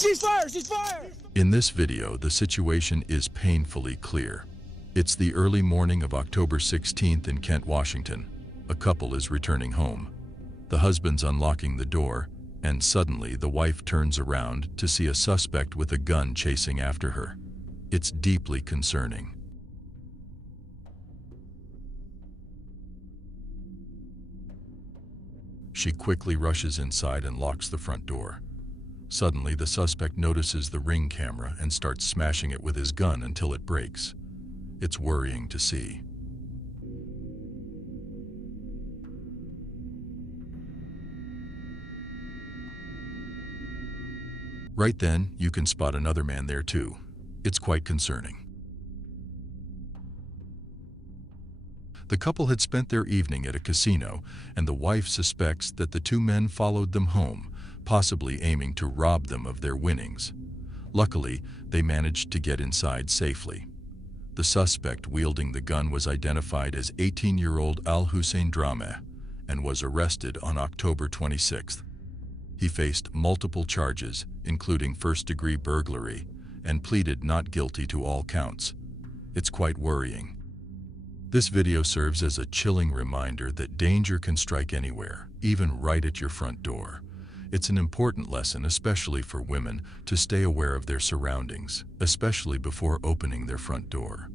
Ceasefire! In this video, the situation is painfully clear. It's the early morning of October 16th in Kent, Washington. A couple is returning home. The husband's unlocking the door, and suddenly the wife turns around to see a suspect with a gun chasing after her. It's deeply concerning. She quickly rushes inside and locks the front door. Suddenly, the suspect notices the Ring camera and starts smashing it with his gun until it breaks. It's worrying to see. Right then, you can spot another man there too. It's quite concerning. The couple had spent their evening at a casino, and the wife suspects that the two men followed them home, possibly aiming to rob them of their winnings. Luckily, they managed to get inside safely. The suspect wielding the gun was identified as 18-year-old Al-Hussein Drameh and was arrested on October 26th. He faced multiple charges, including first-degree burglary, and pleaded not guilty to all counts. It's quite worrying. This video serves as a chilling reminder that danger can strike anywhere, even right at your front door. It's an important lesson, especially for women, to stay aware of their surroundings, especially before opening their front door.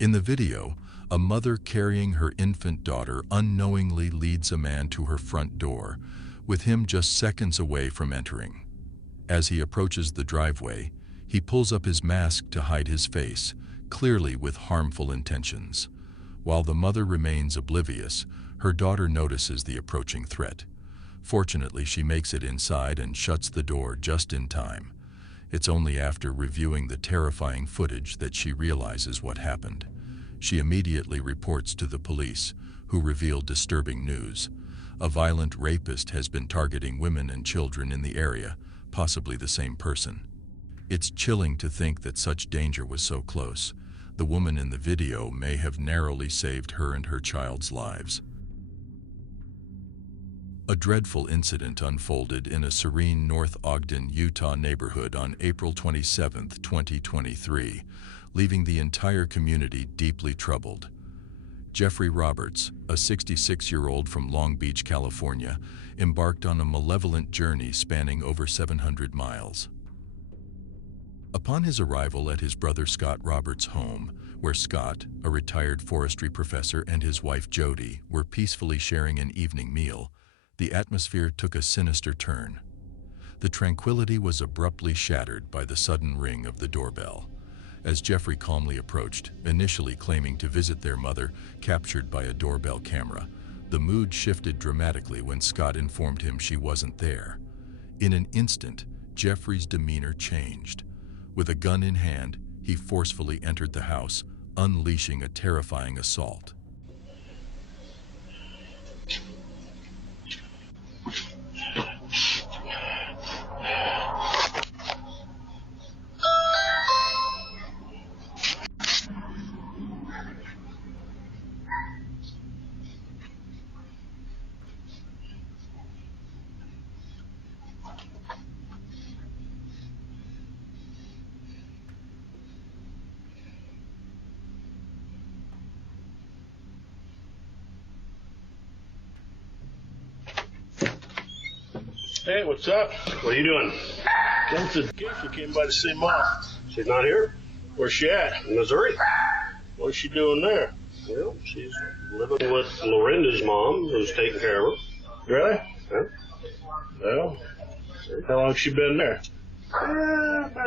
In the video, a mother carrying her infant daughter unknowingly leads a man to her front door, with him just seconds away from entering. As he approaches the driveway, he pulls up his mask to hide his face, clearly with harmful intentions. While the mother remains oblivious, her daughter notices the approaching threat. Fortunately, she makes it inside and shuts the door just in time. It's only after reviewing the terrifying footage that she realizes what happened. She immediately reports to the police, who reveal disturbing news. A violent rapist has been targeting women and children in the area, possibly the same person. It's chilling to think that such danger was so close. The woman in the video may have narrowly saved her and her child's lives. A dreadful incident unfolded in a serene North Ogden, Utah neighborhood on April 27, 2023, leaving the entire community deeply troubled. Jeffrey Roberts, a 66-year-old from Long Beach, California, embarked on a malevolent journey spanning over 700 miles. Upon his arrival at his brother Scott Roberts' home, where Scott, a retired forestry professor, and his wife Jody were peacefully sharing an evening meal, the atmosphere took a sinister turn. The tranquility was abruptly shattered by the sudden ring of the doorbell. As Jeffrey calmly approached, initially claiming to visit their mother, captured by a doorbell camera, the mood shifted dramatically when Scott informed him she wasn't there. In an instant, Jeffrey's demeanor changed. With a gun in hand, he forcefully entered the house, unleashing a terrifying assault. Hey, what's up? What are you doing? Come to the case. We came by to see Mom. She's not here? Where's she at? In Missouri? What's she doing there? Well, she's living with Lorinda's mom, who's taking care of her. Really? Huh? Well, how long's she been there? About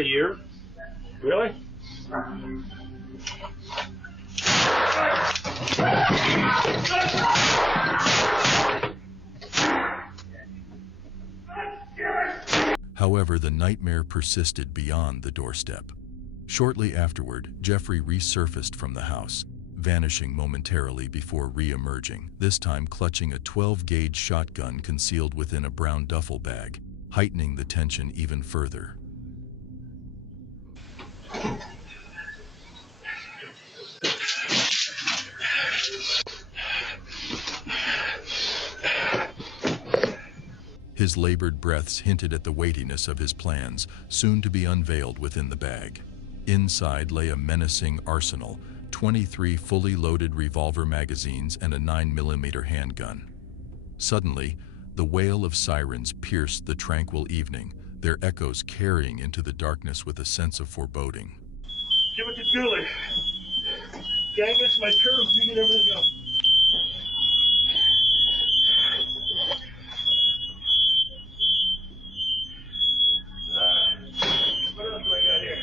a year. Really? However, the nightmare persisted beyond the doorstep. Shortly afterward, Jeffrey resurfaced from the house, vanishing momentarily before re-emerging, this time clutching a 12-gauge shotgun concealed within a brown duffel bag, heightening the tension even further. His labored breaths hinted at the weightiness of his plans, soon to be unveiled within the bag. Inside lay a menacing arsenal, 23 fully loaded revolver magazines and a 9mm handgun. Suddenly, the wail of sirens pierced the tranquil evening, their echoes carrying into the darkness with a sense of foreboding. Give it to Julie. Gang, it's my turtle. You get everything else. What else do I got here?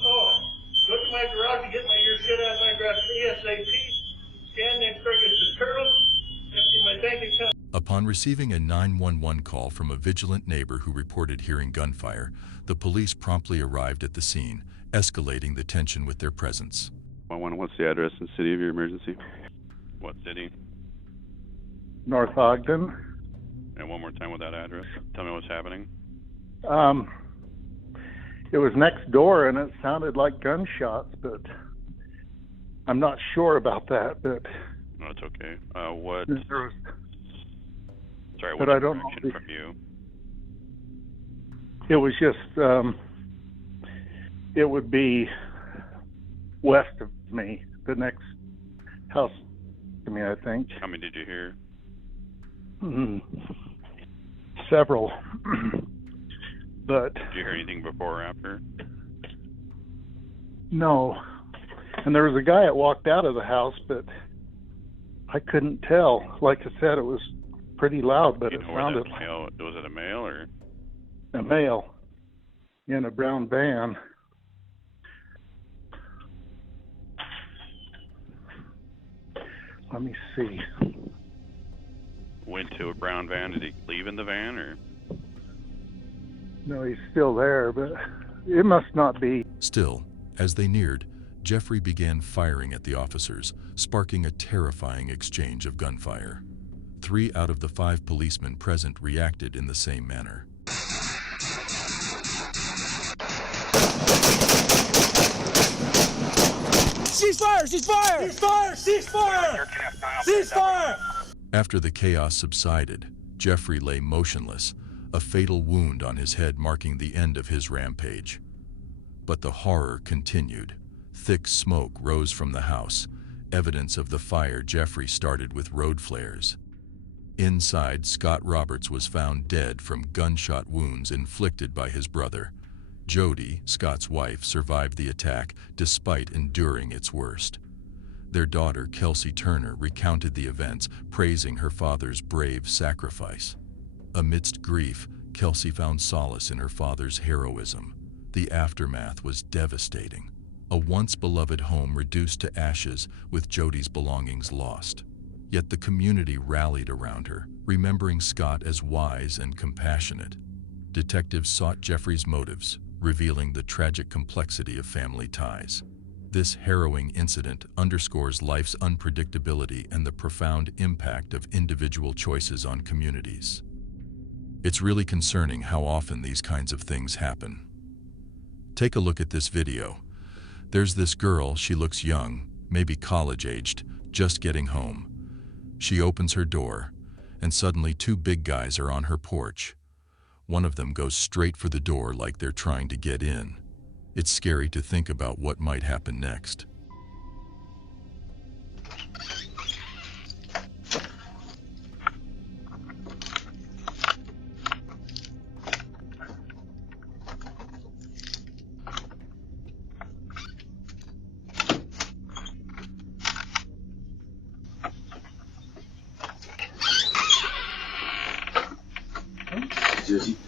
Oh, go to my garage and get my your shit out of my garage ASAP. Scan name Fergus the turtle. Empty my bank account. Upon receiving a 911 call from a vigilant neighbor who reported hearing gunfire, the police promptly arrived at the scene, escalating the tension with their presence. What's the address and city of your emergency? What city? North Ogden. And one more time with that address. Tell me what's happening. It was next door and it sounded like gunshots, but I'm not sure about that. But No, it's okay. What? there was, Sorry, but what I don't know. direction from you? It was just it would be west of me, the next house to me, I think. How many did you hear? Several. But Did you hear anything before or after? no. And there was a guy that walked out of the house, but I couldn't tell. Like I said, it was pretty loud, but You it know where sounded that like male, was it a male or? a male in a brown van. Let me see. Went to a brown van. Did he leave in the van or? No, he's still there, but it must not be. Still, as they neared, Jeffrey began firing at the officers, sparking a terrifying exchange of gunfire. 3 out of the 5 policemen present reacted in the same manner. Ceasefire! Ceasefire! Ceasefire! Ceasefire! Ceasefire! After the chaos subsided, Jeffrey lay motionless, a fatal wound on his head marking the end of his rampage. But the horror continued. Thick smoke rose from the house, evidence of the fire Jeffrey started with road flares. Inside, Scott Roberts was found dead from gunshot wounds inflicted by his brother. Jody, Scott's wife, survived the attack despite enduring its worst. Their daughter, Kelsey Turner, recounted the events, praising her father's brave sacrifice. Amidst grief, Kelsey found solace in her father's heroism. The aftermath was devastating. A once-beloved home reduced to ashes with Jody's belongings lost. Yet the community rallied around her, remembering Scott as wise and compassionate. Detectives sought Jeffrey's motives, revealing the tragic complexity of family ties. This harrowing incident underscores life's unpredictability and the profound impact of individual choices on communities. It's really concerning how often these kinds of things happen. Take a look at this video. There's this girl, she looks young, maybe college-aged, just getting home. She opens her door, and suddenly 2 big guys are on her porch. One of them goes straight for the door like they're trying to get in. It's scary to think about what might happen next. Susie.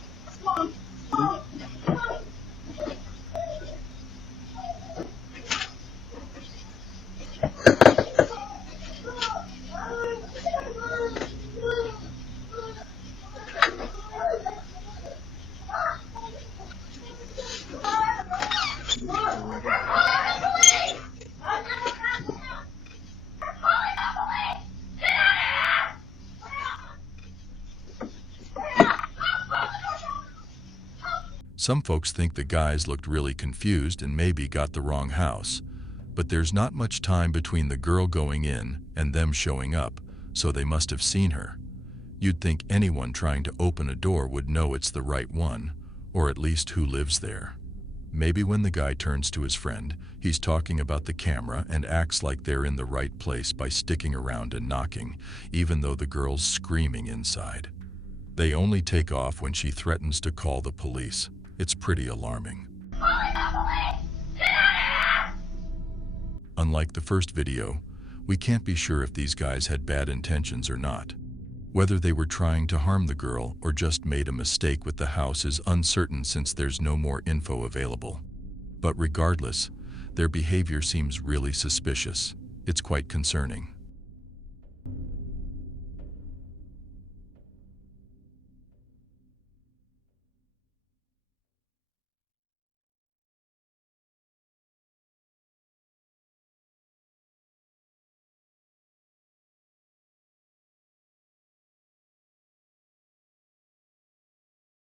Some folks think the guys looked really confused and maybe got the wrong house, but there's not much time between the girl going in and them showing up, so they must have seen her. You'd think anyone trying to open a door would know it's the right one, or at least who lives there. Maybe when the guy turns to his friend, he's talking about the camera and acts like they're in the right place by sticking around and knocking, even though the girl's screaming inside. They only take off when she threatens to call the police. It's pretty alarming. Unlike the first video, we can't be sure if these guys had bad intentions or not. Whether they were trying to harm the girl or just made a mistake with the house is uncertain since there's no more info available. But regardless, their behavior seems really suspicious. It's quite concerning.